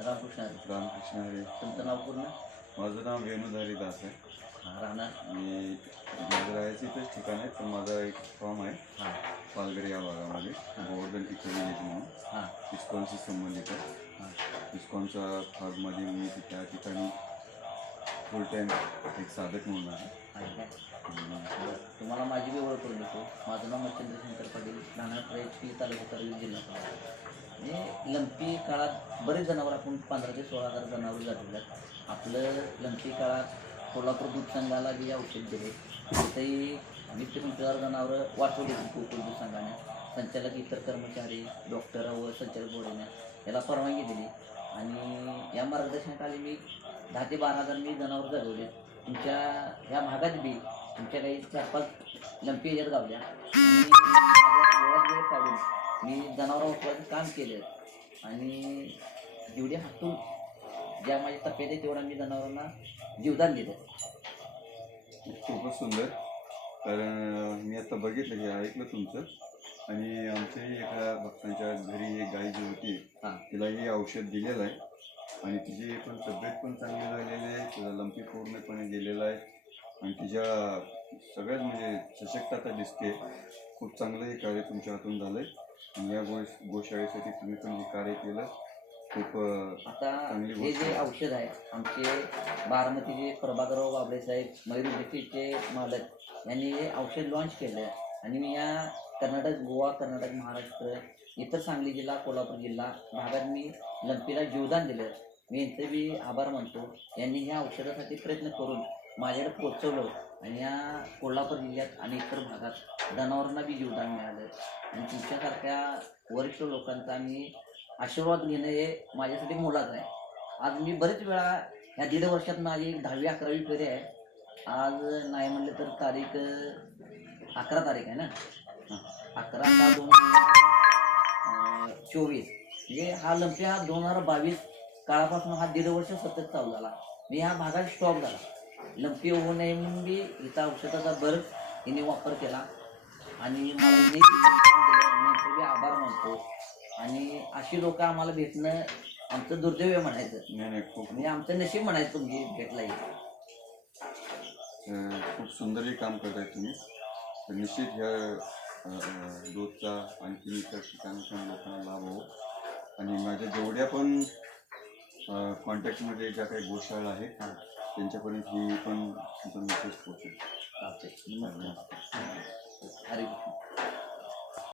रामकृष्ण हरी. रामकृष्ण हरी. तुमचं नाव पूर्ण? माझं नाव वेणुधारी दास आहे. हां. राहणार? मी माझं राहायचं इथंच ठिकाण आहे, पण माझा एक फॉर्म आहे हां पालघर या भागामध्ये, गोवर्धन इको विलेज म्हणून. हां इस्कॉनशी संबंधित आहे. हां इस्कॉनच्या भागमध्ये मी त्या ठिकाणी फुल टाईम एक साधक म्हणून आहे. आहे काय? तुम्हाला माझी बी ओळख करून देतो. माझं नाव मच्छिंद्र शंकर पाटील, राहणार प्रयत्नी तालुका करवीर जिल्हा पालघर. म्हणजे लंपी काळात बरेच जनावर आपण 15,000 ते 16,000 जनावर झालेलं आहेत. आपलं लंपी काळात कोल्हापूर दूध संघाला बी औषध दिले. तिथेही 20 ते 25,000 जनावरं वाचवली कोकण दूध संघाने. संचालक, इतर कर्मचारी, डॉक्टर व संचालक बोर्डाने याला परवानगी दिली आणि या मार्गदर्शनाखाली मी 10,000 ते 12,000 मी जनावर जगवले. तुमच्या ह्या भागात बी तुमच्या काही 4-5 लंपी याच्यात गावल्या आणि माझ्या वेळ काढून मी जनावरं वाचवायचं काम केलं आणि जेवढे हातून ज्या माझ्या टप्प्यात आहे तेवढा मी जनावरांना जीवदान दिलं. खूपच सुंदर. कारण मी आता बघितलं हे ऐकलं तुमचं, आणि आमच्याही एका भक्तांच्या घरी एक गाय जी होती तिलाही औषध दिलेलं आहे आणि तिची पण तब्येत पण चांगली झालेली आहे. तिचा लंपी पूर्णपणे गेलेला आहे आणि तिच्या सगळ्यात म्हणजे सशक्तता दिसते. खूप चांगलं हे कार्य तुमच्या हातून झालं आहे आणि या गोशाळेसाठी तुम्ही पण हे कार्य केलं. खूप आता हे जे औषध आहे आमचे बारामतीचे प्रभाकरराव बाबळे साहेब, मयूर इंडस्ट्रीचे मालक यांनी हे औषध लॉन्च केलं आणि मी या कर्नाटक, गोवा, कर्नाटक, महाराष्ट्र, इतर सांगली जिल्हा, कोल्हापूर जिल्हा भागात मी लंपीला जीवदान दिलं. मी यांचे बी आभार मानतो. यांनी ह्या औषधासाठी प्रयत्न करून माझ्याकडे पोचवलं आणि या कोल्हापूर जिल्ह्यात आणि इतर भागात जनावरांना बी जीवदान मिळालं आणि तुमच्यासारख्या वरिष्ठ लोकांचा मी आशीर्वाद घेणं हे माझ्यासाठी मोलाचं आहे. आज मी बरेच वेळा ह्या 1.5 वर्षात माझी 10वी-11वी फेरी आहे. आज नाही म्हणलं तर तारीख 11 तारीख आहे ना, 11/6/2024. म्हणजे हा लंपी हा 2022 काळापासून हा 1.5 वर्ष सतत चालू झाला. मी ह्या भागात स्टॉप झाला. लंपी होऊ नये म्हणून बी इथं औषधाचा बरंच हिने वापर केला आणि मला मी बी आभार मानतो. आणि अशी लोक आम्हाला भेटणं आमचं दुर्दैव आहे म्हणायचं. नाही खूप म्हणजे आमचं नशीब म्हणायचं तुमची भेटला येईल. खूप सुंदरही काम करताय तुम्ही. तर निश्चित ह्या दूधचा आणखी इतर ठिकाणी लोकांना लाभ हो. आणि माझ्या जेवढ्या पण कॉन्टॅक्टमध्ये ज्या काही गोशाळा आहेत त्यांच्यापर्यंत ही पण तुमचा मेसेज पोहोचेल. हरी